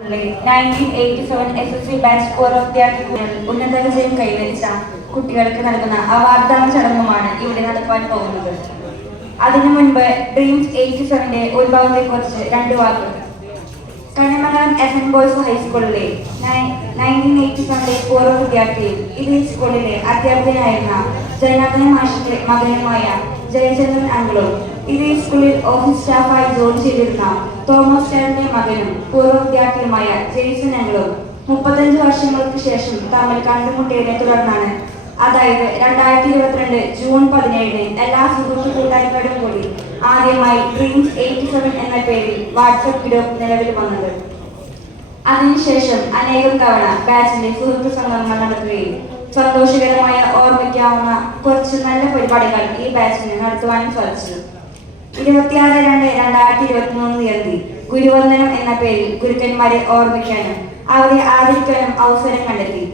1987 SSC batch പൂർവ്വവിദ്യാർത്ഥികൾ ഉന്നത വിജയം കൈവരിച്ച കുട്ടികൾക്ക് നൽകുന്ന അവാർഡ്ദാന ചടങ്ങുമാണ് ഇവിടെ നടക്കാൻ പോകുന്നത്. അതിനു മുൻപ് ഡ്രീംസ് 87ന്റെ ഉത്ഭവത്തെക്കുറിച്ച് രണ്ട് വാക്കുകൾ. കണിമംഗലം FN ബോയ്സ് ഹൈസ്കൂളിലെ 1987ലെ പൂർവ്വ വിദ്യാർത്ഥിയും ഇതേ സ്കൂളിലെ അധ്യാപകനായിരുന്ന ജയനാഥൻ മാഷിന്റെ മകനുമായ ജയചന്ദ്രൻ അങ്കിളും ഇതേ സ്കൂളിൽ ഓഫീസ് സ്റ്റാഫായി ജോലി ചെയ്തിരുന്ന തോമസ് ചേട്ടന്റെ മകനും പൂർവ്വ വിദ്യാർത്ഥിയുമായ ജെയ്സൺ അങ്കിളും 35 വർഷങ്ങൾക്ക് ശേഷം തമ്മിൽ കണ്ടുമുട്ടിയതിനെ തുടർന്നാണ്, അതായത് 2022 ജൂൺ 17 എല്ലാ സുഹൃത്തു കൂട്ടായ്മയോടും കൂടി ആദ്യമായി ഡ്രീംസ് 87 എന്ന പേരിൽ വാട്സ്ആപ്പ് ഗ്രൂപ്പ് നിലവിൽ വന്നത്. അതിനുശേഷം അനേകം തവണ ബാച്ചിന്റെ സുഹൃത്തു സംഗമങ്ങൾ നടത്തുകയും സന്തോഷകരമായ ഓർമ്മിക്കാവുന്ന കുറച്ച് നല്ല പരിപാടികൾ ഈ ബാച്ചിന് നടത്തുവാനും സാധിച്ചു. 26/2/2023 തീയതി ഗുരുവന്ദനം എന്ന പേരിൽ ഗുരുക്കന്മാരെ ഓർമ്മിക്കാനും അവരെ ആദരിക്കാനും അവസരം കണ്ടെത്തി.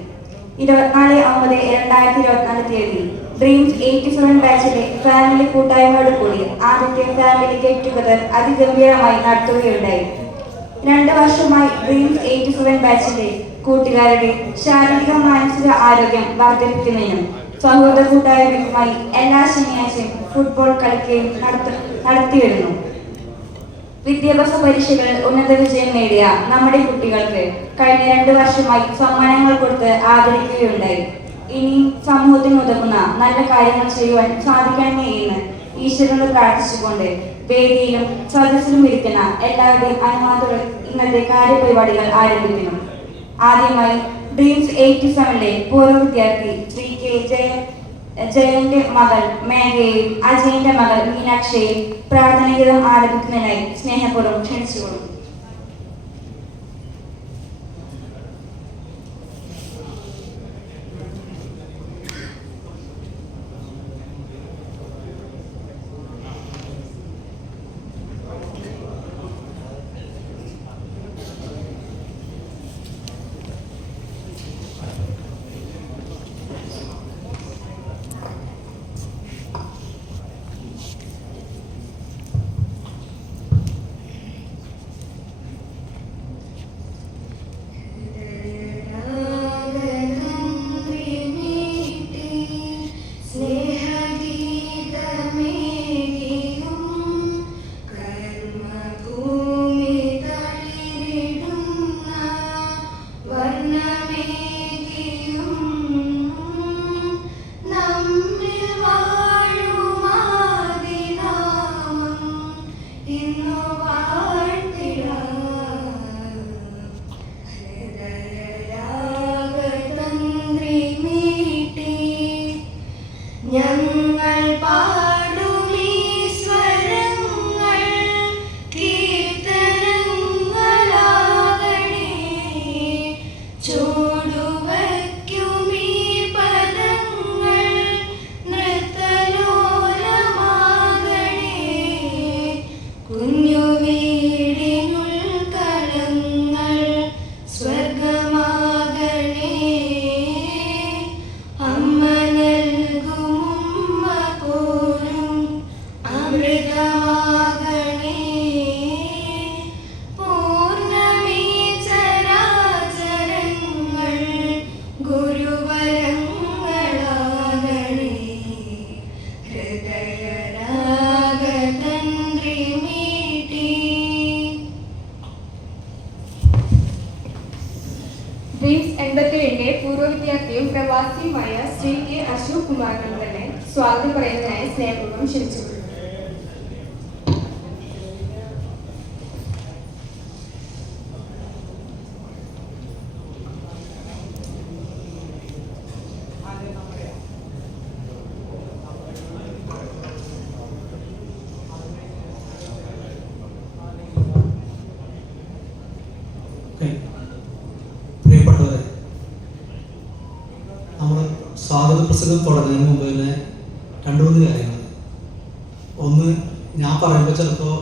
24/9/2024 തീയതി ഡ്രീംസ് 87 ബാച്ചിലെ ഫാമിലി കൂട്ടായ്മയോട് കൂടി ആദ്യത്തെ ഫാമിലി ഗെറ്റ് ടുഗദർ അതിഗംഭീരമായി നടത്തുകയുണ്ടായി. 2 വർഷമായി ഡ്രീംസ് 87 ബാച്ചിലെ കൂട്ടുകാരുടെ ശാരീരിക മാനസിക ആരോഗ്യം വർദ്ധിപ്പിക്കുന്നതിനും സൗഹൃദ കൂട്ടായ്മയുമായി എല്ലാ ശനിയാഴ്ചയും ഫുട്ബോൾ കളിക്കുകയും നടത്തിവരുന്നു. വിദ്യാഭ്യാസ പരീക്ഷകളിൽ ഉന്നത വിജയം നേടിയ നമ്മുടെ കുട്ടികൾക്ക് കഴിഞ്ഞ 2 വർഷമായി സമ്മാനങ്ങൾ കൊടുത്ത് ആദരിക്കുകയുണ്ടായി. ഇനി സമൂഹത്തിന് ഉതകുന്ന നല്ല കാര്യങ്ങൾ ചെയ്യുവാൻ സാധിക്കണമേ എന്ന് ഈശ്വരനോട് പ്രാർത്ഥിച്ചുകൊണ്ട് വേദിയിലും സദസ്സിലും ഇരിക്കുന്ന എല്ലാവരുടെയും അനുവാദത്തോടെ ഇന്നത്തെ കാര്യപരിപാടികൾ ആരംഭിക്കുന്നു. ആദ്യമായി ഡ്രീംസ് 87ലെ പൂർവ്വ വിദ്യാർത്ഥി ശ്രീ കെ ജയന്റെ മകൾ മേഘയും അജയന്റെ മകൾ മീനാക്ഷിയും പ്രാർത്ഥനാഗീതം ആലപിക്കുന്നതിനായി സ്നേഹപൂർവ്വം ക്ഷണിച്ചുകൊള്ളും. ഡ്രീംസ് 87ന്റെ പൂർവ്വ വിദ്യാർത്ഥിയും പ്രവാസിയുമായ ശ്രീ കെ അശോക് കുമാറിനെ തന്നെ സ്വാഗതം പറയുന്നതിനായി സ്നേഹപൂർവ്വം ക്ഷണിച്ചു. സ്വാഗത പ്രസംഗം തുടങ്ങുന്നതിന് മുമ്പ് തന്നെ 2-3 കാര്യങ്ങൾ. ഒന്ന്, ഞാൻ പറയുമ്പോൾ ചിലപ്പോൾ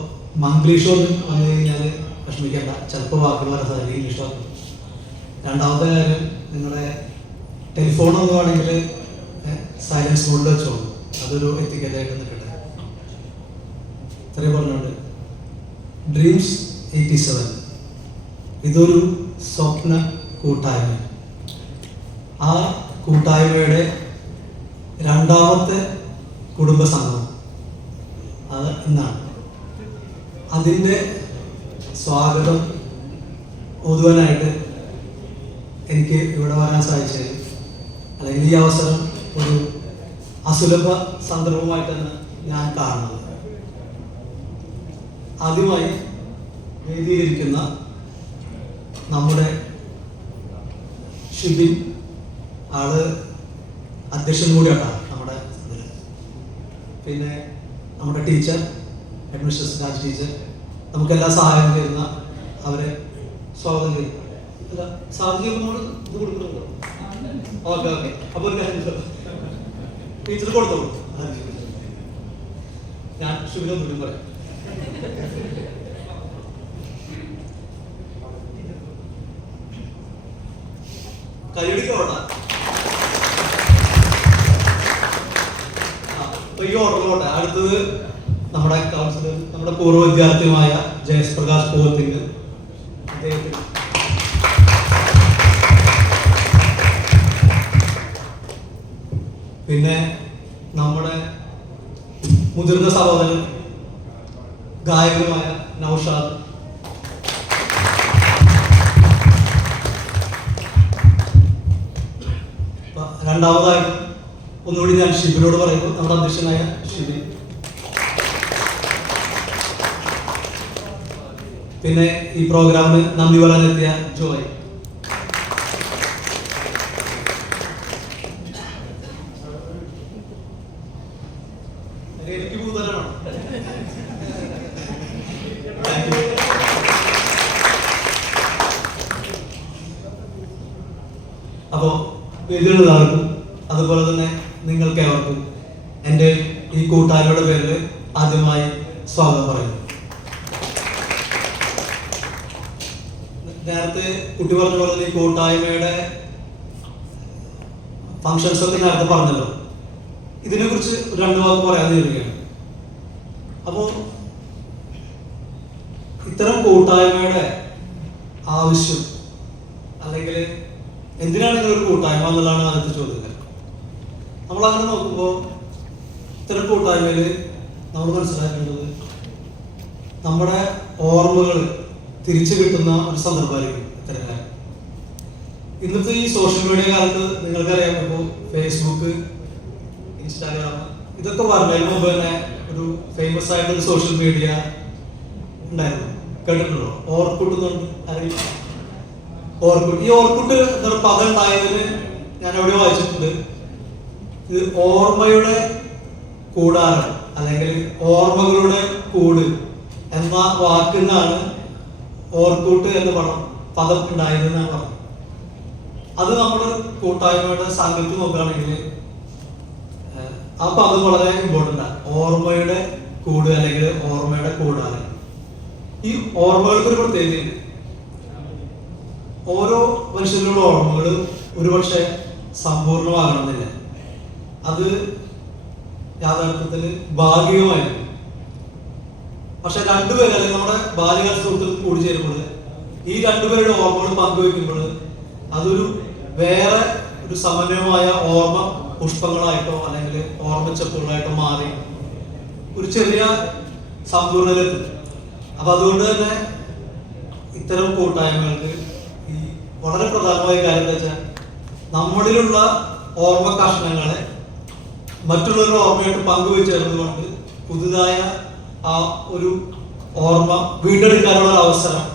മംഗ്ലീഷ് വന്നു കഴിഞ്ഞാൽ വിഷമിക്കേണ്ട, ചിലപ്പോൾ വാക്കുകൾ വരാൻ സാധിക്കും, ഇംഗ്ലീഷ് വാക്കുകൾ. രണ്ടാമത്തെ കാര്യം, നിങ്ങളുടെ ടെലിഫോൺ ഒന്നും വേണമെങ്കിൽ സൈലൻസ് മോഡിൽ വെച്ചോളൂ, അതൊരു എത്തിക്കലായിട്ട് നിൽക്കട്ടെ. ഇത്രയും പറഞ്ഞുകൊണ്ട് ഡ്രീംസ് 87 ഇതൊരു സ്വപ്ന കൂട്ടായ്മ. ആ കൂട്ടായ്മയുടെ രണ്ടാമത്തെ കുടുംബസംഗമം അത് ഇന്നാണ്. അതിൻ്റെ സ്വാഗതം ഓതുവാനായിട്ട് എനിക്ക് ഇവിടെ വരാൻ സാധിച്ചത്, അല്ലെങ്കിൽ ഈ അവസരം ഒരു അസുലഭ സന്ദർഭമായിട്ടാണ് ഞാൻ കാണുന്നത്. ആദ്യമായി വേദിയിലിരിക്കുന്ന നമ്മുടെ ഷിബിൻ, ആള് അധ്യക്ഷൻ കൂടിയാണ് നമ്മുടെ ഇതിൽ. പിന്നെ നമ്മുടെ ടീച്ചർ, അഡ്മിനിസ്ട്രേഷൻ രാജ് ടീച്ചർ, നമുക്കെല്ലാം സഹായം ചെയ്യുന്ന അവരെ സ്വാഗതം ചെയ്യും. അല്ല, സ്വാഗതം ചെയ്യുമ്പോൾ നമ്മൾ ഇത് കൊടുക്കുന്നുണ്ടോ? Okay okay. അപ്പോൾ ഒരു കാര്യം ടീച്ചർ കൊടുത്തോളൂ. ഞാൻ ഷിബിനൊന്നും പറയാം. കൈയടിക്കോട്ടെ. ഈ ഓർഡറിലോട്ടെ. അടുത്തത് നമ്മുടെ കൗൺസിലർ, നമ്മുടെ പൂർവ്വ വിദ്യാർത്ഥിയുമായ ജയപ്രകാശ് പോത്തിന്റെ അദ്ദേഹത്തിന് പിന്നെ നമ്മുടെ മുതിർന്ന സഹോദരൻ ഗായകനുമായ നൗഷാദ്, രണ്ടാമതായിട്ട് ഒന്നുകൂടി ഞാൻ ഷിബിനോട് പറയുന്നു, നമ്മുടെ അധ്യക്ഷനായ ഷിബിൻ. പിന്നെ ഈ പ്രോഗ്രാമിന് നന്ദി പറയാനെത്തിയ ജോയ്. എനിക്ക് ഭൂതനാണ്. അപ്പോ വേദിയുള്ളവർക്കും അതുപോലെ തന്നെ നിങ്ങൾക്ക് ഏവർക്കും എൻ്റെ ഈ കൂട്ടായ്മയുടെ പേരിൽ ആദ്യമായി സ്വാഗതം പറയുന്നു. നേരത്തെ കുട്ടി പറഞ്ഞ പോലെ ഈ കൂട്ടായ്മയുടെ ഫങ്ഷൻസ് ഒക്കെ നേരത്തെ പറഞ്ഞല്ലോ. ഇതിനെ കുറിച്ച് രണ്ടു വാക്ക് പറയാൻ തീരുകയാണ്. അപ്പോൾ ഇത്തരം കൂട്ടായ്മയുടെ ആവശ്യം, അല്ലെങ്കിൽ എന്തിനാണ് ഇങ്ങനൊരു കൂട്ടായ്മ എന്നുള്ളതാണ് ആദ്യത്തെ ചോദ്യം. നമ്മളങ്ങനെ നോക്കുമ്പോൾ ഇത്തരം കൂട്ടായ്മയിൽ നമ്മൾ മനസ്സിലാക്കേണ്ടത് നമ്മുടെ ഓർമ്മകൾ തിരിച്ചു കിട്ടുന്ന ഒരു സന്ദർഭമായിരിക്കും ഇത്തരം കാര്യം. ഇന്നത്തെ ഈ സോഷ്യൽ മീഡിയ കാലത്ത് നിങ്ങൾക്കറിയാം, ഇപ്പോൾ ഫേസ്ബുക്ക്, ഇൻസ്റ്റാഗ്രാം ഇതൊക്കെ പറഞ്ഞതിന് മുമ്പ് തന്നെ ഒരു ഫേമസ് ആയിട്ടൊരു സോഷ്യൽ മീഡിയ ഉണ്ടായിരുന്നു. കേട്ടിട്ടുണ്ടോ? ഓർക്കുട്ട്. അറിയില്ല ഓർക്കുട്ട്. ഈ ഓർക്കുട്ട് എന്നൊരു പദം ഉണ്ടായതിന് ഞാൻ എവിടെയോ വായിച്ചിട്ടുണ്ട്. ഇത് ഓർമ്മയുടെ കൂടാരം അല്ലെങ്കിൽ ഓർമ്മകളുടെ കൂട് എന്ന വാക്കിൽ നിന്നാണ് ഓർക്കൂട്ട് എന്ന പദം ഉണ്ടായതെന്നാണ് പറഞ്ഞത്. അത് നമ്മുടെ കൂട്ടായ്മയുടെ സാങ്കേതികം നോക്കുകയാണെങ്കിൽ ആ പദം വളരെ ഇമ്പോർട്ടൻ്റ് ആണ്. ഓർമ്മയുടെ കൂട് അല്ലെങ്കിൽ ഓർമ്മയുടെ കൂടാരം. ഈ ഓർമ്മകൾക്കൊരു പ്രത്യേകതയുണ്ട്. ഓരോ മനുഷ്യരുടെ ഓർമ്മകൾ ഒരുപക്ഷെ സമ്പൂർണ്ണമാകണമെന്നില്ല. അത് യാഥാർത്ഥ്യത്തിൽ ഭാഗികമായിരുന്നു. പക്ഷെ രണ്ടുപേരും, അല്ലെങ്കിൽ നമ്മുടെ ബാല്യകാല സുഹൃത്തുക്കൾ കൂടി ചേരുമ്പോൾ ഈ രണ്ടുപേരുടെ ഓർമ്മകൾ പങ്കുവെക്കുമ്പോൾ അതൊരു വേറെ ഒരു സമന്വയമായ ഓർമ്മ പുഷ്പങ്ങളായിട്ടോ അല്ലെങ്കിൽ ഓർമ്മച്ചപ്പുകളായിട്ടോ മാറി ഒരു ചെറിയ സമ്പൂർണ്ണതയെത്തും. അപ്പൊ അതുകൊണ്ട് തന്നെ ഇത്തരം കൂട്ടായ്മകൾക്ക് ഈ വളരെ പ്രധാനമായ കാര്യം എന്താ വെച്ചാൽ നമ്മളിലുള്ള ഓർമ്മ കഷ്ണങ്ങളെ മറ്റുള്ളവരുടെ ഓർമ്മയായിട്ട് പങ്കുവെച്ചേർന്നുകൊണ്ട് പുതുതായ ആ ഒരു ഓർമ്മ വീണ്ടെടുക്കാനുള്ള അവസരം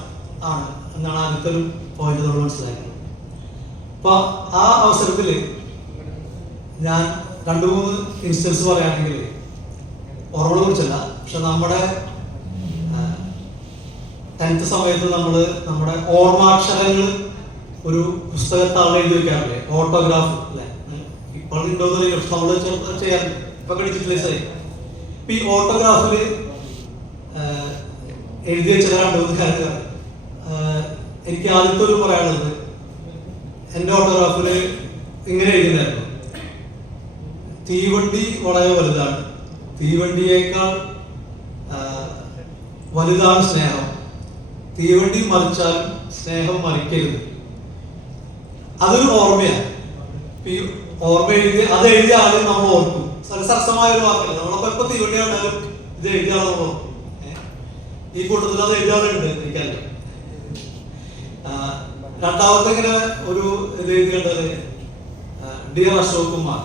ആണ് എന്നാണ് ആദ്യത്തെ ഒരു പോയിന്റ് നമ്മൾ മനസ്സിലാക്കുന്നത്. അപ്പൊ ആ അവസരത്തിൽ ഞാൻ 2-3 ഇൻസ്റ്റൻസ് പറയുകയാണെങ്കിൽ ഓർമ്മകളെ കുറിച്ചല്ല, പക്ഷെ നമ്മുടെ 10th സമയത്ത് നമ്മുടെ ഓർമ്മാക്ഷരങ്ങൾ ഒരു പുസ്തകത്താൾ എഴുതി വെക്കാറില്ലേ, ഓട്ടോഗ്രാഫ് അല്ലെ, ഇപ്പോൾ ഉണ്ടോന്ന് അറിയില്ല, പക്ഷെ നമ്മൾ ചെയ്യാറുണ്ട്. ഇപ്പൊ ഡിജിറ്റലൈസ് ആയി. ഈ ഓട്ടോഗ്രാഫിൽ എഴുതി വെച്ച 2-3 കാര്യങ്ങൾ എനിക്ക് ആദ്യത്തെ ഒരു പറയാനുള്ളത്, എൻ്റെ ഓട്ടോഗ്രാഫിൽ ഇങ്ങനെ എഴുതിയിട്ടുണ്ടായിരുന്നു: തീവണ്ടി വളരെ വലുതാണ്, തീവണ്ടിയേക്കാൾ വലുതാണ് സ്നേഹം, തീവണ്ടി മറിച്ചാൽ സ്നേഹം മരിക്കരുത്. അതൊരു ഓർമ്മയാണ്. ഈ ഓർമ്മ എഴുതി അത് എഴുതിയ ആളെ നമ്മൾ ഓർക്കും. സരസമായ ഒരു വാക്കല്ല. നമ്മളപ്പോ എപ്പോ തീവണ്ടി കണ്ടാലും ഇത് എഴുതിയ ആളെ നമ്മൾ ഓർക്കും. ഈ കൂട്ടത്തിൽ അത് എഴുതാറുണ്ട് എനിക്കല്ല. രണ്ടാമത്തെ ഇങ്ങനെ ഒരു ഇത് എഴുതിയുണ്ടത് ഡിയർ അശോക് കുമാർ.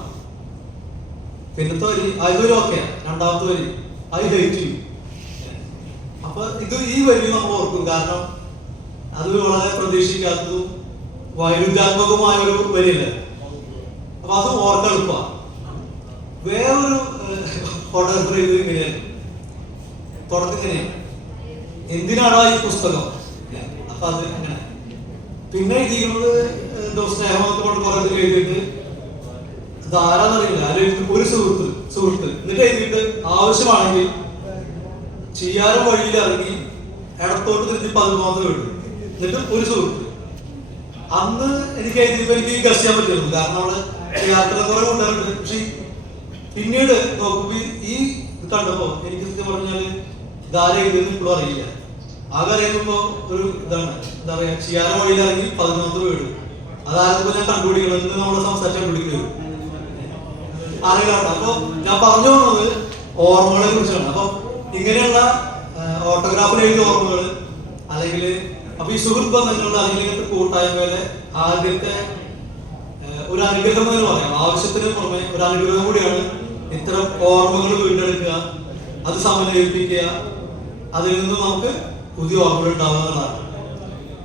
പിന്നത്തെ വരി അതൊരു ഓക്കെ. രണ്ടാമത്തെ വരി ഐ ഹേറ്റ് യു. അപ്പൊ ഇത് ഈ വരി നമ്മൾ ഓർക്കും. കാരണം അത് വളരെ പ്രതീക്ഷിക്കാത്തതും വൈരുദ്ധ്യാത്മകമായ ഒരു വരിയല്ലേ. അപ്പൊ അത് ഓർത്തെളുപ്പാ. വേറൊരു ഫോട്ടോഗ്രാഫർ ഇത് ഇങ്ങനെയാണ് തുടക്കത്തിങ്ങനെയാണ്, എന്തിനാണോ ഈ പുസ്തകം. അപ്പൊ അത് അങ്ങനെ പിന്നെ എഴുതിയിരുന്നത് എന്തോ സ്നേഹമൊക്കെ കൊണ്ട് കുറെ എഴുതിയിട്ട് അത് ആരാന്നറിയില്ല. ആരും ഒരു സുഹൃത്ത് എന്നിട്ട് എഴുതിയിട്ട് ആവശ്യമാണെങ്കിൽ ചെയ്യാറ് വഴിയിൽ ഇറങ്ങി ഇടത്തോട്ട് തിരിഞ്ഞ് 13 വീട്. എന്നിട്ട് ഒരു സുഹൃത്ത്. അന്ന് എനിക്ക് എഴുതിയപ്പോ എനിക്ക് ഗസ് ചെയ്യാൻ പറ്റുമായിരുന്നു. കാരണം അവിടെ യാത്ര കുറെ കൊണ്ടുവരുന്നുണ്ട്. പക്ഷെ പിന്നീട് നോക്കുമ്പോ ഈ ഇത് കണ്ടപ്പോ എനിക്ക് സത്യം പറഞ്ഞാല് ധാര എഴുതിയെന്ന് ഇപ്പോഴും അറിയില്ല. ആകെ അറിയുമ്പോ ഒരു ഇതാണ്, എന്താ പറയാ, ചെയ്യാറ് വഴിയിൽ ഇറങ്ങി 13 വീട്. അതാരപ്പോ ഞാൻ കണ്ടുപിടിക്കണം എന്ന് നമ്മള് സംസാരിച്ച് കണ്ടുപിടിക്കുന്നത് അറിയില്ല. അപ്പൊ ഞാൻ പറഞ്ഞു പോകുന്നത് ഓർമ്മകളെ കുറിച്ചാണ്. അപ്പൊ ഇങ്ങനെയുള്ള ഓട്ടോഗ്രാഫിൽ എഴുതിയ ഓർമ്മകൾ അല്ലെങ്കിൽ അപ്പൊ ഈ സുഹൃത്ത് ബന്ധങ്ങളുടെ അല്ലെങ്കിൽ ഇങ്ങനത്തെ കൂട്ടായ്മയിലെ ആദ്യത്തെ ഒരു അനുഗ്രഹം എന്ന് പറയാം. ആവശ്യത്തിന് പുറമെ ഒരു അനുഗ്രഹം കൂടിയാണ് ഇത്തരം ഓർമ്മകൾ വീണ്ടെടുക്കുക, അത് സമന്വയിപ്പിക്കുക, അതിൽ നിന്ന് നമുക്ക് പുതിയ ഓർമ്മകൾ ഉണ്ടാവുക എന്നുള്ളതാണ്.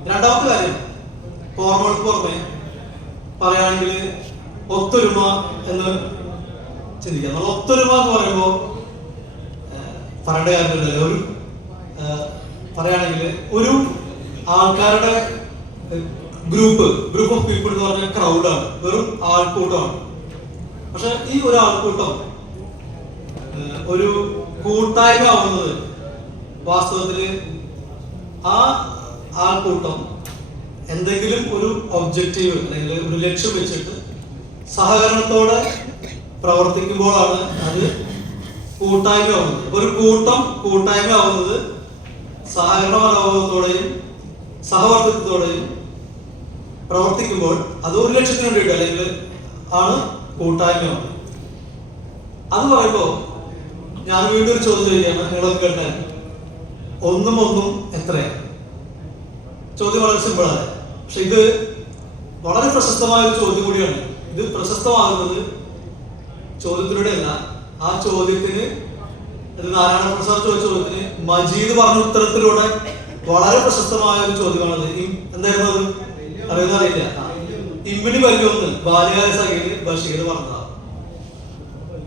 രണ്ടാമത്തെ കാര്യം, ഓർമ്മകൾക്ക് പുറമെ പറയുകയാണെങ്കിൽ ഒത്തൊരുമ എന്ന് ചിന്തിക്കാം. നമ്മൾ ഒത്തൊരുമ എന്ന് പറയുമ്പോൾ പറയേണ്ട കാര്യമില്ലല്ലോ. ഒരു പറയുകയാണെങ്കിൽ ഒരു ആൾക്കാരുടെ ഗ്രൂപ്പ് ഓഫ് പീപ്പിൾ എന്ന് പറഞ്ഞ ക്രൗഡാണ്, വെറും ആൾക്കൂട്ടമാണ്. പക്ഷെ ഈ ഒരു ആൾക്കൂട്ടം ഒരു കൂട്ടായ്മ ആവുന്നത് വാസ്തവത്തില് ആ ആൾക്കൂട്ടം എന്തെങ്കിലും ഒരു ഒബ്ജക്റ്റീവ് അല്ലെങ്കിൽ ഒരു ലക്ഷ്യം വെച്ചിട്ട് സഹകരണത്തോടെ പ്രവർത്തിക്കുമ്പോഴാണ് അത് കൂട്ടായ്മ ആവുന്നത്. ഒരു കൂട്ടം കൂട്ടായ്മ ആവുന്നത് സഹകരണ മനോഭാവത്തോടെയും സഹവർത്തിത്വത്തോടെയും പ്രവർത്തിക്കുമ്പോൾ അത് ഒരു ലക്ഷ്യത്തിന് വേണ്ടിയിട്ട് അല്ലെങ്കിൽ ആണ് കൂട്ടായ്മയാണ്. അത് പറയുമ്പോൾ ഞാൻ വീണ്ടും ഒരു ചോദ്യം ചോദിക്കുകയാണ്. നിങ്ങളൊക്കെ കേട്ടാൽ ഒന്നും എത്രയാണ്? ചോദ്യം വളരെ സിമ്പിളാണ്. പക്ഷെ ഇത് വളരെ പ്രശസ്തമായ ഒരു ചോദ്യം കൂടിയാണ്. ഇത് പ്രശസ്തമാകുന്നത് ചോദ്യത്തിലൂടെ അല്ല, ആ ചോദ്യത്തിന് നാരായണ പ്രസാദ് ചോദിച്ച ചോദ്യത്തിന് മജീദ് പറഞ്ഞ ഉത്തരത്തിലൂടെ വളരെ പ്രശസ്തമായ ഒരു ചോദ്യമാണത്. എന്തായിരുന്നു അത്? അറിയില്ല. ഇമ്മിണി വല്യൊന്ന് ബാല്യകാല സഖിയില് ബഷീർ പറഞ്ഞതാണ്.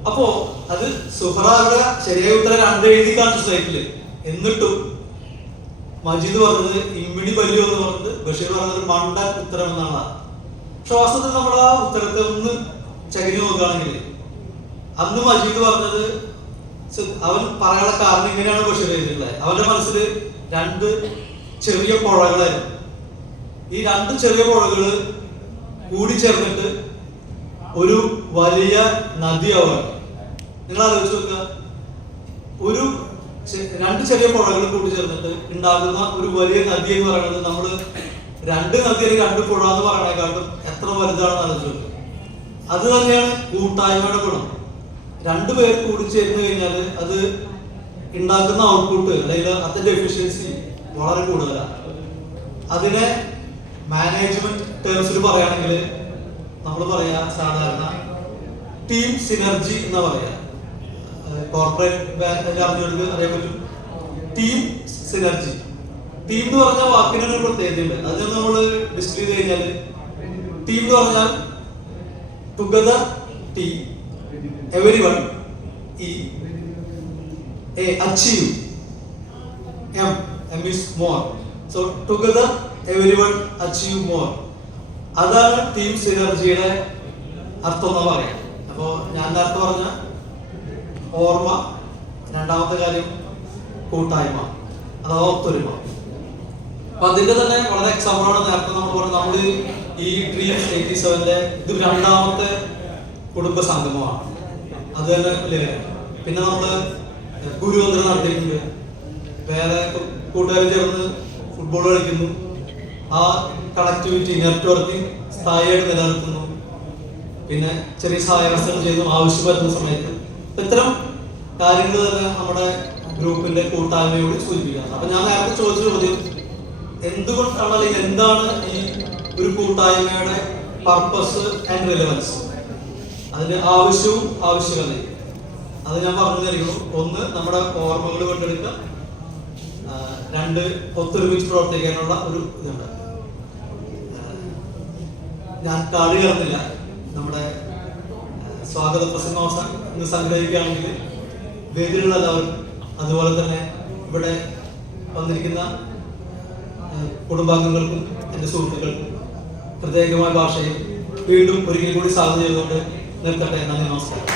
അപ്പോ അത് സുഹറയുടെ ശരിയായ ഉത്തരം 2 എഴുതി കാണിച്ച സൈറ്റില്. എന്നിട്ടും മജീദ് പറഞ്ഞത് ഇമ്മിണി വല്യോ എന്ന് പറഞ്ഞത് ബഷീർ പറഞ്ഞത് മണ്ടൻ ഉത്തരം എന്നാണ്. പക്ഷെ വാസ്തവത്തിൽ നമ്മൾ ആ ഉത്തരത്തെ ഒന്ന് ചകിരി നോക്കുകയാണെങ്കിൽ അന്ന് മജീദ് പറഞ്ഞത് അവൻ പറയാനുള്ള കാരണം ഇങ്ങനെയാണ് ബഷീർ എഴുതിയിട്ടുള്ളത്. അവന്റെ മനസ്സിൽ 2 ചെറിയ പുഴകളായിരുന്നു. ഈ 2 ചെറിയ പുഴകള് കൂടി ചേർന്നിട്ട് ഒരു വലിയ നദിയാവാണ്. നിങ്ങൾ ആലോചിച്ച് നോക്കുക, ഒരു 2 ചെറിയ പുഴകൾ കൂടി ചേർന്നിട്ട് ഉണ്ടാകുന്ന ഒരു വലിയ നദി എന്ന് പറയുന്നത് നമ്മള് 2 നദി അല്ലെങ്കിൽ 2 പുഴ എന്ന് പറയണേക്കാട്ടും എത്ര വലുതാണെന്ന് ആലോചിച്ച് നോക്കുക. അത് തന്നെയാണ് കൂട്ടായ്മയുടെ ഗുണം. 2 പേർ കൂടി ചേർന്ന് കഴിഞ്ഞാൽ അത് ഉണ്ടാക്കുന്ന ഔട്ട്പുട്ട് അല്ലെങ്കിൽ അതിന്റെ എഫിഷ്യൻസി വളരെ കൂടുതലാണ്. അതിനെ മാനേജ്മെന്റ് ടേംസിൽ പറയുകയാണെങ്കിൽ നമ്മൾ പറയാ സാധാരണ ടീം സിനർജി എന്ന് പറയാ. കോർപ്പറേറ്റ് അറിഞ്ഞവർക്ക് അറിയാൻ പറ്റും. Team synergy. ടീം എന്ന് പറഞ്ഞാൽ വാക്കിനൊരു പ്രത്യേകതയുണ്ട്. അതിന് നമ്മൾ ഡിസ്കസ് ചെയ്ത് കഴിഞ്ഞാൽ ടീം എന്ന് പറഞ്ഞാൽ together T everyone E A achieve M is more. So together everyone achieve more. അതാണ് ടീം സിനർജിയുടെ അർത്ഥം എന്ന് പറയാം. അപ്പോ ഞാൻ നേരത്തെ പറഞ്ഞ ഓർമ്മ, രണ്ടാമത്തെ കാര്യം കൂട്ടായ്മ അഥവാ ഒത്തൊരുമ. അപ്പൊ അതിന്റെ തന്നെ വളരെ എക്സാമ്പിളാണ് നേരത്തെ നമ്മൾ പറഞ്ഞത്. നമ്മള് ഈ ഡ്രീംസ് 87ന്റെ ഇത് 2ാമത്തെ കുടുംബ സംഗമമാണ്. അത് തന്നെ അല്ലേ. പിന്നെ നമ്മള് ഗുരുവന്ദനം നടത്തിയിട്ടുണ്ട്. വേറെ കൂട്ടുകാർ ചേർന്ന് ഫുട്ബോൾ കളിക്കുന്നു. ആ കണക്ടിവിറ്റി നെറ്റ്വർക്കിംഗ് സ്ഥായിയായിട്ട് നിലനിർത്തുന്നു. പിന്നെ ചെറിയ സഹായവസ്ഥകൾ ചെയ്യുന്നു ആവശ്യം വരുന്ന സമയത്ത്. ഇത്തരം കാര്യങ്ങൾ തന്നെ നമ്മുടെ ഗ്രൂപ്പിന്റെ കൂട്ടായ്മയോട് സൂചിപ്പിക്കുന്നത്. അപ്പൊ ഞാൻ നേരത്തെ ചോദിച്ച ചോദ്യം, എന്തുകൊണ്ടാണ് അല്ലെങ്കിൽ എന്താണ് ഈ ഒരു കൂട്ടായ്മയുടെ പർപ്പസ് ആൻഡ് റെലവൻസ്, അതിന്റെ ആവശ്യവും ആവശ്യകതയും അത് ഞാൻ പറഞ്ഞു തരുന്നു. ഒന്ന്, നമ്മുടെ ഓർമ്മകൾ കൊണ്ടെടുക്കുക. രണ്ട്, ഒത്തൊരുമിച്ച് പ്രവർത്തിക്കാനുള്ള ഒരു ഇതുണ്ട്. ഞാൻ കാട് കയറുന്നില്ല. നമ്മുടെ സ്വാഗത പ്രസംഗം ഇന്ന് സംഗ്രഹിക്കുകയാണെങ്കിൽ വേദിയിലുള്ള എല്ലാവർക്കും, അതുപോലെ തന്നെ ഇവിടെ വന്നിരിക്കുന്ന കുടുംബാംഗങ്ങൾക്കും എൻ്റെ സുഹൃത്തുക്കൾക്കും പ്രത്യേകമായ ഭാഷയിൽ വീണ്ടും ഒരിക്കൽ കൂടി സ്വാഗതം ചെയ്തുകൊണ്ട് നിർത്തട്ടെ. നന്ദി, നമസ്കാരം.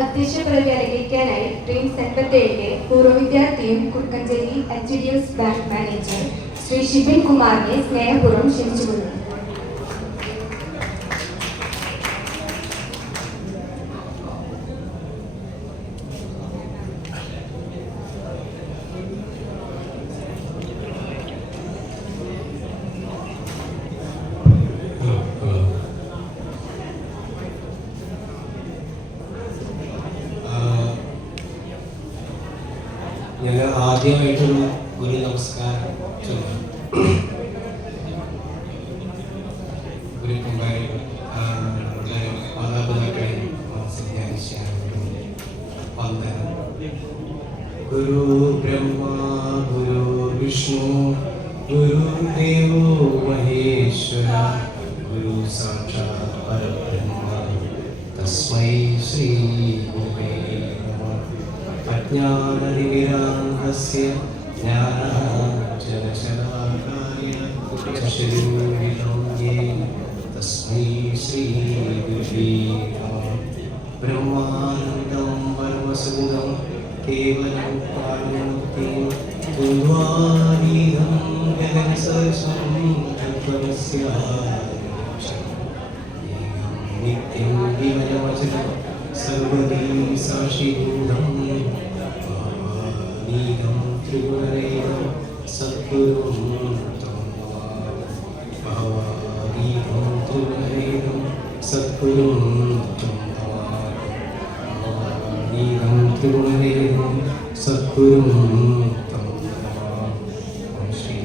അധ്യക്ഷ പദവി അലങ്കരിക്കാനായി ഡ്രീംസ് 87 പൂർവ്വ വിദ്യാർത്ഥിയും Kurukkanchery HDFC bank manager Shri Shibin കുമാറിനെ സ്നേഹപൂർവ്വം ക്ഷണിച്ചുകൊള്ളുന്നു. ഞങ്ങൾ ആദ്യമായിട്ടുള്ള ഒരു നമസ്കാരം ചൊല്ലാം. ഒരു കുമാരി നമ്മുടെ മാതാപിതാക്കളെ വന്ദനം. ഗുരു ബ്രഹ്മ ഗുരു വിഷ്ണു ഗുരുദേവോ മഹേശ്വര ഗുരു സാക്ഷാത് പരബ്രഹ്മ തസ്മൈ ശ്രീ ഗുരവേ നമഃ. അജ്ഞാനനിരാഹസ്യ ജ്ഞാനാഞ്ജനശലാകായ ചക്ഷുരുമിലിതം യേന തസ്മൈ ശ്രീ ഗുരവേ നമഃ. ബ്രഹ്മാനന്ദം പരമസുഖം കേവലം പാരമുക്തിം ദ്വന്ദ്വാതീതം ഗഗനസദൃശം തത്വമസ്യാദിലക്ഷ്യം നിത്യം വിമലമചലം സർവദീ സാക്ഷിഭൂതം ഭാവാനീകം ത്രിഗുണരഹിതം സദ്ഗുരും ത്വം നമാമി. ഭാവാനീകം ത്രിഗുണരഹിതം സദ്ഗുരും ത്വം നമാമി. ഭാവാനീകം ത്രിഗുണരഹിതം സദ്ഗുരും ത്വം നമാമി. ഓം ശ്രീ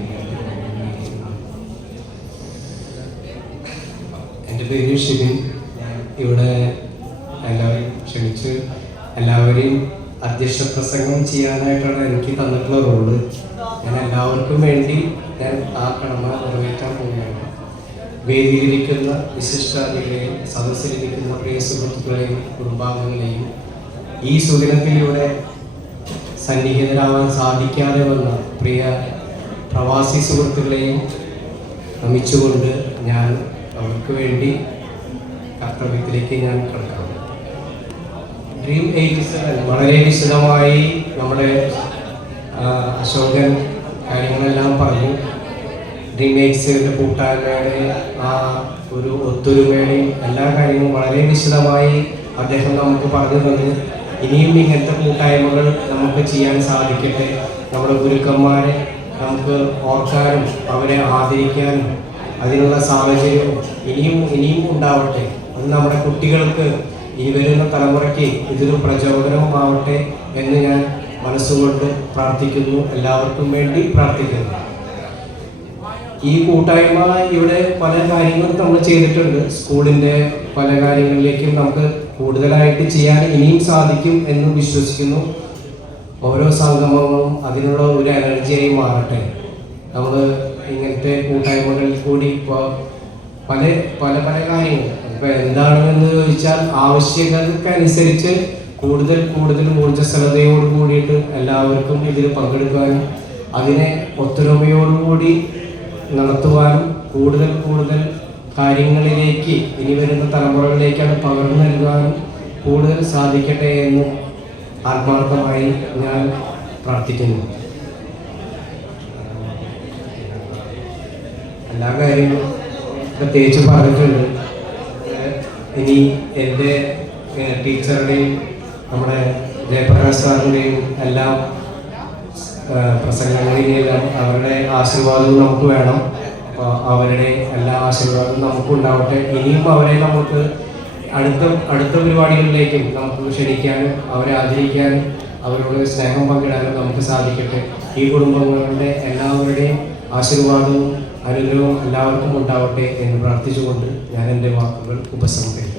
എൻ്റെ പേര് ഷിബിൻ. ഞാൻ ഇവിടെ എല്ലാവരെയും ക്ഷണിച്ച് എല്ലാവരെയും അധ്യക്ഷ പ്രസംഗം ചെയ്യാനായിട്ടാണ് എനിക്ക് തന്നിട്ടുള്ള റോള്. ഞാൻ എല്ലാവർക്കും വേണ്ടി ഞാൻ ആ കടമ നിറവേറ്റാൻ പോവുകയാണ്. വേദിയിലിരിക്കുന്ന വിശിഷ്ടാതികളെയും സദസ്സിലിരിക്കുന്ന പ്രിയ സുഹൃത്തുക്കളെയും കുടുംബാംഗങ്ങളെയും ഈ സുദിനത്തിലൂടെ സന്നിഹിതരാവാൻ സാധിക്കാതെ വന്ന പ്രിയ പ്രവാസി സുഹൃത്തുക്കളെയും നമിച്ചുകൊണ്ട് ഞാൻ അവർക്ക് വേണ്ടി കർത്തവ്യത്തിലേക്ക് ഞാൻ കടക്കാം. ഡ്രീം 87 വളരെ വിശദമായി നമ്മുടെ അശോകൻ കാര്യങ്ങളെല്ലാം പറഞ്ഞു. ഡ്രീം 87 കൂട്ടായ്മയുടെ ആ ഒരു ഒത്തൊരുമയുടെയും എല്ലാ കാര്യങ്ങളും വളരെ വിശദമായി അദ്ദേഹം നമുക്ക് പറഞ്ഞു തന്നു. ഇനിയും ഇങ്ങനത്തെ കൂട്ടായ്മകൾ നമുക്ക് ചെയ്യാൻ സാധിക്കട്ടെ. നമ്മുടെ ഗുരുക്കന്മാരെ നമുക്ക് ഓർക്കാനും അവരെ ആദരിക്കാനും അതിനുള്ള സാഹചര്യം ഇനിയും ഉണ്ടാവട്ടെ. അത് നമ്മുടെ കുട്ടികൾക്ക്, ഇനി വരുന്ന തലമുറയ്ക്ക് ഇതൊരു പ്രചോദനവുമാവട്ടെ എന്ന് ഞാൻ മനസ്സുകൊണ്ട് പ്രാർത്ഥിക്കുന്നു. എല്ലാവർക്കും വേണ്ടി പ്രാർത്ഥിക്കുന്നു. ഈ കൂട്ടായ്മ ഇവിടെ പല കാര്യങ്ങളും നമ്മൾ ചെയ്തിട്ടുണ്ട്. സ്കൂളിൻ്റെ പല കാര്യങ്ങളിലേക്കും നമുക്ക് കൂടുതലായിട്ട് ചെയ്യാൻ ഇനിയും സാധിക്കും എന്ന് വിശ്വസിക്കുന്നു. ഓരോ സംഗമങ്ങളും അതിനുള്ള ഒരു എനർജിയായി മാറട്ടെ. നമ്മൾ ഇങ്ങനത്തെ കൂട്ടായ്മകളിൽ കൂടി ഇപ്പോൾ പല പല പല കാര്യങ്ങൾ ഇപ്പോൾ എന്താണെന്ന് ചോദിച്ചാൽ ആവശ്യകതക്കനുസരിച്ച് കൂടുതൽ ഊർജ്ജസ്വലതയോട് കൂടിയിട്ട് എല്ലാവർക്കും ഇതിൽ പങ്കെടുക്കാനും അതിനെ ഒത്തൊരുമയോടുകൂടി നടത്തുവാനും കൂടുതൽ കാര്യങ്ങളിലേക്ക് ഇനി വരുന്ന തലമുറകളിലേക്ക് അത് പകർന്നു നൽകാനും കൂടുതൽ സാധിക്കട്ടെ എന്ന് ആത്മാർത്ഥമായി ഞാൻ പ്രാർത്ഥിക്കുന്നു. എല്ലാ കാര്യങ്ങളും പ്രത്യേകിച്ച് പറഞ്ഞിട്ടുണ്ട്. ഇനി എൻ്റെ ടീച്ചറുടെയും നമ്മുടെ ജയപ്രകാശ് സാറിൻ്റെയും എല്ലാം പ്രസംഗങ്ങളിലെല്ലാം അവരുടെ ആശീർവാദവും നമുക്ക് വേണം. അപ്പോൾ അവരുടെ എല്ലാ ആശീർവാദവും നമുക്കുണ്ടാവട്ടെ. ഇനിയും അവരെ നമുക്ക് അടുത്ത പരിപാടികളിലേക്കും നമുക്ക് ക്ഷണിക്കാനും അവരെ ആദരിക്കാനും അവരോട് സ്നേഹം പങ്കിടാനും നമുക്ക് സാധിക്കട്ടെ. ഈ കുടുംബങ്ങളുടെ എല്ലാവരുടെയും ആശീർവാദവും അനുഗ്രഹവും എല്ലാവർക്കും ഉണ്ടാവട്ടെ എന്ന് പ്രാർത്ഥിച്ചുകൊണ്ട് ഞാൻ എൻ്റെ വാക്കുകൾ ഉപസംഹരിക്കുന്നു.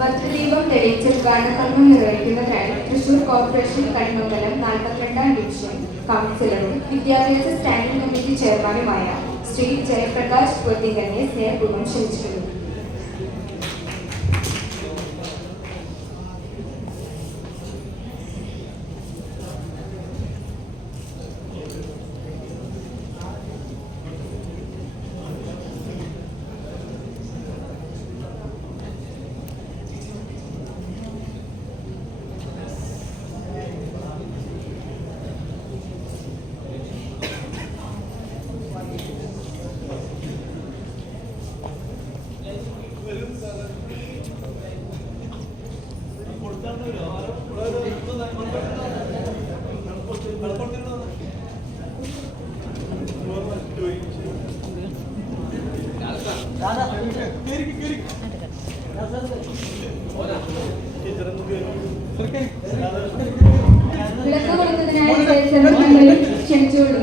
ഭദ്രദീപം തെളിയിച്ച ഉദ്ഘാടനകർമ്മം നിർവഹിക്കുന്നതിനായി തൃശൂർ കോർപ്പറേഷൻ കണിമംഗലം 42ാം ഡിവിഷൻ കൗൺസിലറും വിദ്യാഭ്യാസ സ്റ്റാൻഡിംഗ് കമ്മിറ്റി ചെയർമാനുമായ ശ്രീ ജയപ്രകാശ് പൊത്തിങ്കലിനെ സ്നേഹപൂർവ്വം ക്ഷണിച്ചിരുന്നു. വിളക്ക് കൊടുക്കുന്നതിനായി ക്ഷണിച്ചുകൊള്ളു.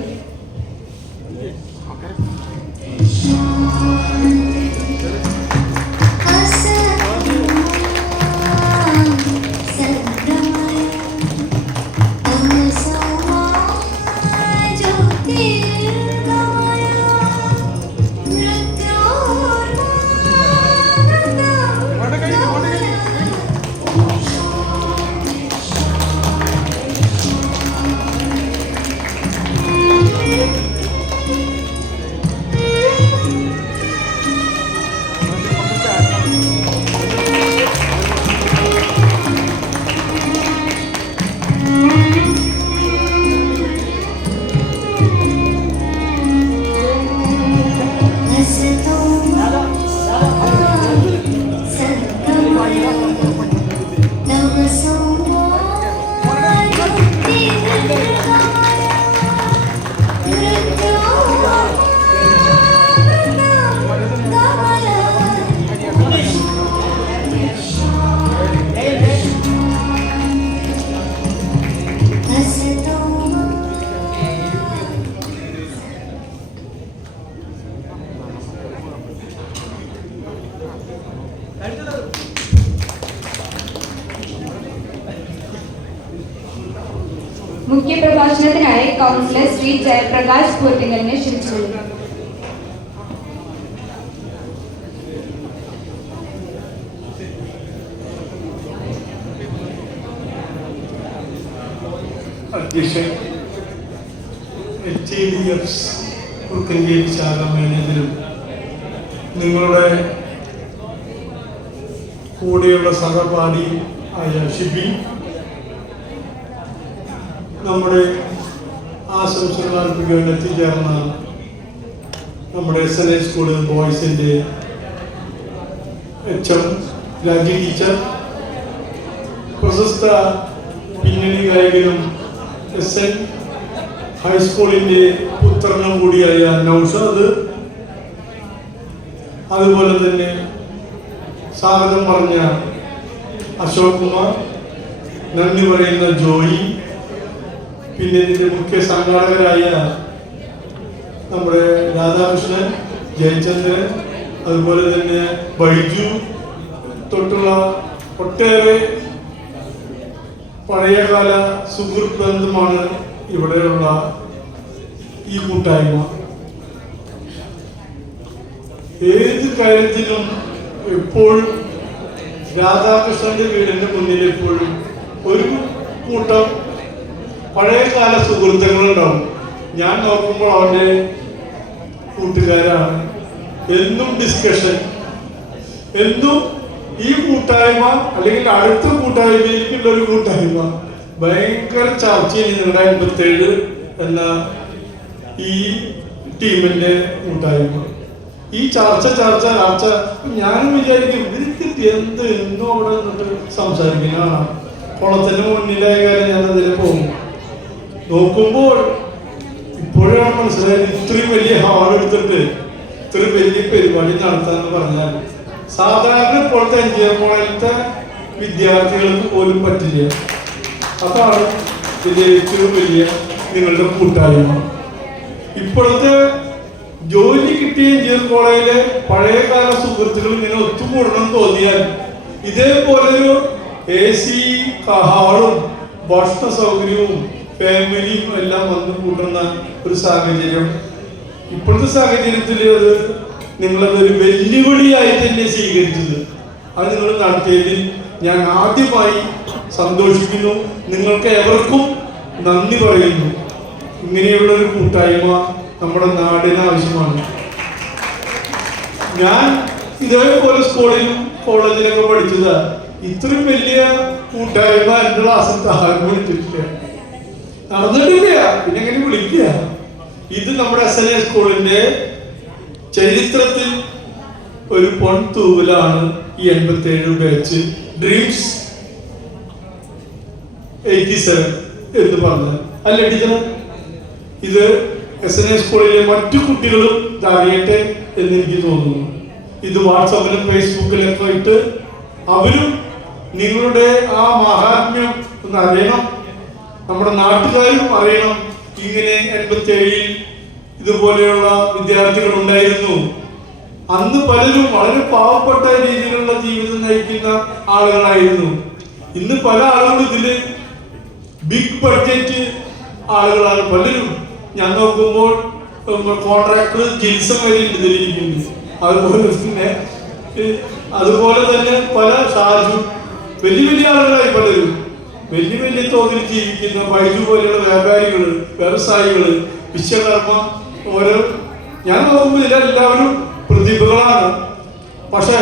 മുഖ്യപ്രഭാഷണത്തിനായി കൗൺസിലർ ശ്രീ ജയപ്രകാശ് പൊത്തിങ്കലിനെ ക്ഷണിച്ചുകൊള്ളുന്നു. അധ്യക്ഷൻ, HADFs കുറുക്കഞ്ചേരി ശാഖ മാനേജരും നിങ്ങളുടെ കൂടെയുള്ള സഹപാഠി ആയ ഷിബി, നമ്മുടെ ആശംസകൾ അർപ്പിക്കാൻ എത്തിച്ചേർന്ന നമ്മുടെ SNA സ്കൂൾ ബോയ്സിൻ്റെ HM രാജി ടീച്ചർ, പ്രശസ്ത പിന്നണി ഗായകനും SN ഹൈസ്കൂളിൻ്റെ പുത്രനും കൂടിയായ നൗഷാദ്, അതുപോലെ തന്നെ സ്വാഗതം പറഞ്ഞ അശോക് കുമാർ, നന്ദി പറയുന്ന ജോയി, പിന്നെ ഇതിൻ്റെ മുഖ്യ സംഘാടകരായ നമ്മുടെ രാധാകൃഷ്ണൻ, ജയചന്ദ്രൻ, അതുപോലെ തന്നെ ബൈജു തൊട്ടുള്ള ഒട്ടേറെ പഴയകാല സുഹൃത്ത് ബന്ധമാണ് ഇവിടെയുള്ള ഈ കൂട്ടായ്മ. ഏത് കാര്യത്തിലും എപ്പോഴും രാധാകൃഷ്ണന്റെ വീടിന്റെ മുന്നിൽ എപ്പോഴും ഒരു കൂട്ടം പഴയകാല സുഹൃത്തുക്കളുണ്ടാവും. ഞാൻ നോക്കുമ്പോൾ അവന്റെ കൂട്ടുകാരാണ്. എന്നും ഡിസ്കഷൻ, എന്നും ഈ കൂട്ടായ്മ അല്ലെങ്കിൽ അടുത്ത കൂട്ടായ്മയിലേക്കുള്ള ഒരു കൂട്ടായ്മ ഭയങ്കര ചർച്ചയിൽ നിങ്ങളുടെ 57 എന്ന ഈ ടീമിന്റെ കൂട്ടായ്മ. ഈ ചർച്ച ഞാനും വിചാരിക്കും ഇവർക്ക് എന്തോ അവിടെ നിന്നിട്ട് സംസാരിക്കുന്നതാണ്. കുളത്തിന് മുന്നിലായ കാര്യം ഞാൻ അതിൽ പോകും. നോക്കുമ്പോൾ ഇപ്പോഴാണ് മനസ്സിലായത് ഇത്രയും വലിയ ഹാൾ എടുത്തിട്ട് ഇത്രയും വലിയ പരിപാടി നടത്താന്ന് പറഞ്ഞാൽ സാധാരണ ഇപ്പോഴത്തെ എഞ്ചിനീയർ കോളേജിലത്തെ വിദ്യാർത്ഥികൾക്ക് പോലും പറ്റില്ല. അതാണ് ഇതിന്റെ ഏറ്റവും വലിയ നിങ്ങളുടെ കൂട്ടായ്മ. ഇപ്പോഴത്തെ ജോലി കിട്ടിയ എഞ്ചിനീയർ കോളേജിലെ പഴയകാല സുഹൃത്തുക്കൾ ഇങ്ങനെ ഒത്തുകൂടണം തോന്നിയാൽ ഇതേപോലൊരു AC ഹാളും ഭക്ഷണ സൗകര്യവും ഫാമിലിയും എല്ലാം വന്നു കൂട്ടുന്ന ഒരു സാഹചര്യം ഇപ്പോഴത്തെ സാഹചര്യത്തിൽ അത് നിങ്ങളതൊരു വെല്ലുവിളിയായി തന്നെ സ്വീകരിച്ചത്. അത് നിങ്ങൾ നടത്തിയതിൽ ഞാൻ ആദ്യമായി സന്തോഷിക്കുന്നു. നിങ്ങൾക്ക് എവർക്കും നന്ദി പറയുന്നു. ഇങ്ങനെയുള്ള ഒരു കൂട്ടായ്മ നമ്മുടെ നാടിന് ആവശ്യമാണ്. ഞാൻ ഇതേപോലെ സ്കൂളിലും കോളേജിലൊക്കെ പഠിച്ചത് ഇത്രയും വലിയ കൂട്ടായ്മ എൻ്റെ ക്ലാസ്സിൽ ആരും വിളിച്ചിട്ടില്ല, നടന്നിട്ടില്ല. പിന്നെ എങ്ങനെ വിളിക്കുക? ഇത് നമ്മുടെ SNA സ്കൂളിന്റെ ചരിത്രത്തിൽ ഒരു പൊൻതൂവലാണ് ഈ 87 ബാച്ച് ഡ്രീംസ് 87 എന്ന് പറഞ്ഞാൽ. അല്ല ടീച്ചർ, ഇത് SNA സ്കൂളിലെ മറ്റു കുട്ടികളും അറിയട്ടെ എന്ന് എനിക്ക് തോന്നുന്നു. ഇത് വാട്സാപ്പിലും ഫേസ്ബുക്കിലൊക്കെ ഇട്ട് അവരും നിങ്ങളുടെ ആ മഹാത്മ്യം ഒന്ന് അറിയണം, നമ്മുടെ നാട്ടുകാരും അറിയണം. ഇങ്ങനെ 87 ഇതുപോലെയുള്ള വിദ്യാർത്ഥികൾ ഉണ്ടായിരുന്നു. അന്ന് പലരും വളരെ പാവപ്പെട്ട രീതിയിലുള്ള ജീവിതം നയിക്കുന്ന ആളുകളായിരുന്നു. ഇന്ന് പല ആളുകളും ഇതില് ബിഗ് ബഡ്ജറ്റ് ആളുകളാണ് പലരും. ഞാൻ നോക്കുമ്പോൾ കോൺട്രാക്ടർ ജിൽസം വരെ ഇതിലിരിക്കുന്നു. അതുപോലെ തന്നെ പല ഷാജു വലിയ വലിയ ആളുകളായി പലരും വലിയ വലിയ തോതിൽ ജീവിക്കുന്ന ബൈജു പോലെയുള്ള വ്യാപാരികള്, വ്യവസായികള്, വിശ്വകർമ്മ, ഓരോ ഞാൻ നോക്കുമ്പോൾ ഇതിലെല്ലാവരും പ്രതിഭകളാണ്. പക്ഷെ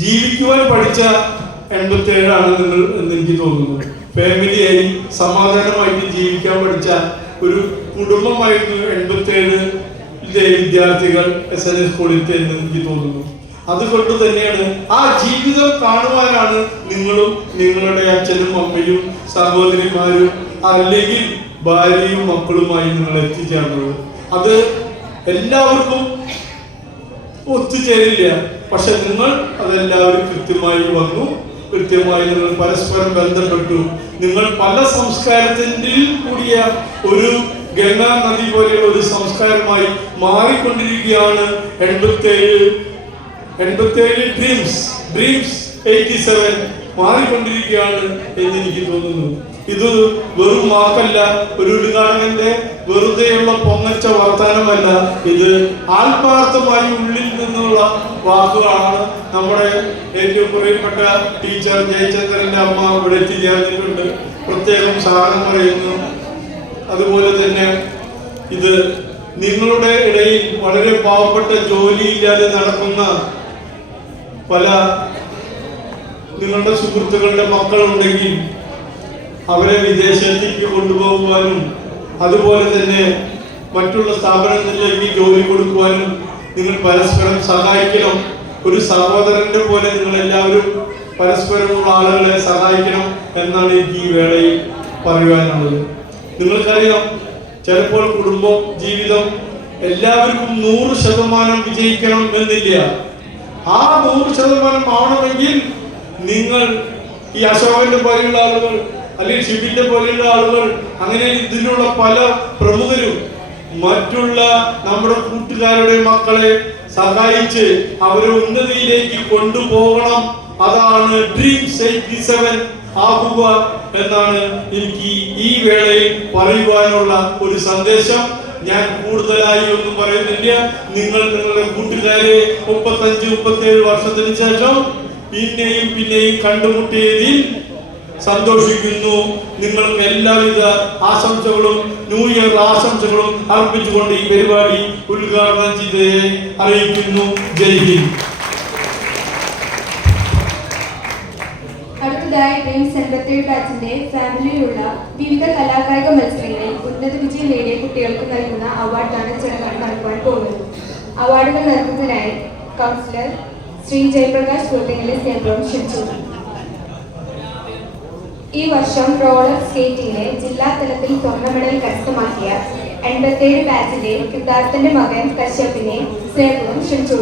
ജീവിക്കുവാൻ പഠിച്ച 87 നിങ്ങൾ എന്ന് എനിക്ക് തോന്നുന്നു. ഫാമിലിയായി സമാധാനമായിട്ട് ജീവിക്കാൻ പഠിച്ച ഒരു കുടുംബമായിരുന്നു 87 വിദ്യാർത്ഥികൾ SNA സ്കൂളിലത്തെ എന്ന് എനിക്ക് തോന്നുന്നു. അതുകൊണ്ട് തന്നെയാണ് ആ ജീവിതം കാണുവാനാണ് നിങ്ങളും നിങ്ങളുടെ അച്ഛനും അമ്മയും സഹോദരിമാരും അല്ലെങ്കിൽ ഭാര്യയും മക്കളുമായി നിങ്ങൾ എത്തിച്ചേർന്നത്. അത് എല്ലാവർക്കും ഒത്തുചേരില്ല. പക്ഷെ നിങ്ങൾ അതെല്ലാവരും കൃത്യമായി വന്നു, കൃത്യമായി നിങ്ങൾ പരസ്പരം ബന്ധപ്പെട്ടു. നിങ്ങൾ പല സംസ്കാരത്തിൻ്റെ കൂടിയ ഒരു ഗംഗാ നദി പോലെയുള്ള ഒരു സംസ്കാരമായി മാറിക്കൊണ്ടിരിക്കുകയാണ് 87 ഡ്രീംസ് 87 മാറിക്കൊണ്ടിരിക്കുകയാണ് എന്ന് എനിക്ക് തോന്നുന്നു. ഇത് വെറും വാക്കല്ല, ഒരു ഉദ്ഘാടകന്റെ വെറുതെയുള്ള പൊങ്ങച്ച വർത്താനമല്ല. ഇത് ആത്മാർത്ഥമായി ഉള്ളിൽ നിന്നുള്ള വാക്കുകളാണ്. നമ്മുടെ ഏറ്റവും പ്രിയപ്പെട്ട ടീച്ചർ ജയചന്ദ്രന്റെ അമ്മ ഇവിടെ എത്തിച്ചേർന്നിട്ടുണ്ട്, പ്രത്യേകം സ്വാഗതം പറയുന്നു. അതുപോലെ തന്നെ ഇത് നിങ്ങളുടെ ഇടയിൽ വളരെ പാവപ്പെട്ട ജോലിയില്ലാതെ നടക്കുന്ന പല നിങ്ങളുടെ സുഹൃത്തുക്കളുടെ മക്കളുണ്ടെങ്കിൽ അവരെ വിദേശത്തേക്ക് കൊണ്ടുപോകുവാനും അതുപോലെ തന്നെ മറ്റുള്ള സ്ഥാപനങ്ങളിലേക്ക് ജോലി കൊടുക്കുവാനും നിങ്ങൾ പരസ്പരം സഹായിക്കണം. ഒരു സഹോദരന്റെ പോലെ നിങ്ങൾ എല്ലാവരും പരസ്പരമുള്ള ആളുകളെ സഹായിക്കണം എന്നാണ് എനിക്ക് ഈ വേളയിൽ പറയുവാനുള്ളത്. നിങ്ങൾക്കറിയാം, ചിലപ്പോൾ കുടുംബം ജീവിതം എല്ലാവർക്കും 100% വിജയിക്കണം എന്നില്ല. ആ 100% ആവണമെങ്കിൽ നിങ്ങൾ ഈ അശോകന്റെ പോലെയുള്ള ആളുകൾ അല്ലെങ്കിൽ ഷിബിന്റെ പോലെയുള്ള ആളുകൾ, അങ്ങനെ ഇതിലുള്ള പല പ്രമുഖരും മറ്റുള്ള നമ്മുടെ കൂട്ടുകാരുടെ മക്കളെ സഹായിച്ച് അവരെ ഉന്നതിയിലേക്ക് കൊണ്ടുപോകണം. അതാണ് ഡ്രീംസ് 87 ആകുക എന്നാണ് എനിക്ക് ഈ വേളയിൽ പറയുവാനുള്ള ഒരു സന്ദേശം. ഞാൻ കൂടുതലായി ഒന്നും പറയുന്നില്ല. നിങ്ങൾ നിങ്ങളുടെ കൂട്ടുകാരെ 35-37 വർഷത്തിന് ശേഷം പിന്നെയും കണ്ടുമുട്ടിയതിൽ സന്തോഷിക്കുന്നു. നിങ്ങൾക്ക് എല്ലാവിധ ആശംസകളും ന്യൂ ഇയർ ആശംസകളും അർപ്പിച്ചുകൊണ്ട് ഈ പരിപാടി ഉദ്ഘാടനം ചെയ്തതിനെ അറിയിക്കുന്നു. ജയ് ഹിന്ദ്. അടുത്തതായി ഡ്രീംസ് 87 ബാച്ചിന്റെ ഫാമിലിയിലുള്ള വിവിധ കലാകായിക മത്സരങ്ങളിൽ ഉന്നത വിജയം നേടിയ കുട്ടികൾക്ക് നൽകുന്ന അവാർഡാണ് ചടങ്ങാണ് നടക്കുവാൻ പോകുന്നത്. അവാർഡുകൾ നൽകുന്നതിനായി കൗൺസിലർ ശ്രീ ജയപ്രകാശ് കോട്ടങ്ങലിൽ സ്നേഹപൂർവ്വം ക്ഷണിച്ചു. ഈ വർഷം റോളർ സ്കേറ്റിംഗിലെ ജില്ലാ തലത്തിൽ സ്വർണ്ണ മെഡൽ കരസ്ഥമാക്കിയ 87 ബാച്ചിലെ സിദ്ധാർത്ഥന്റെ മകൻ കശ്യപിനെ സ്നേഹപൂർവ്വം ക്ഷണിച്ചു.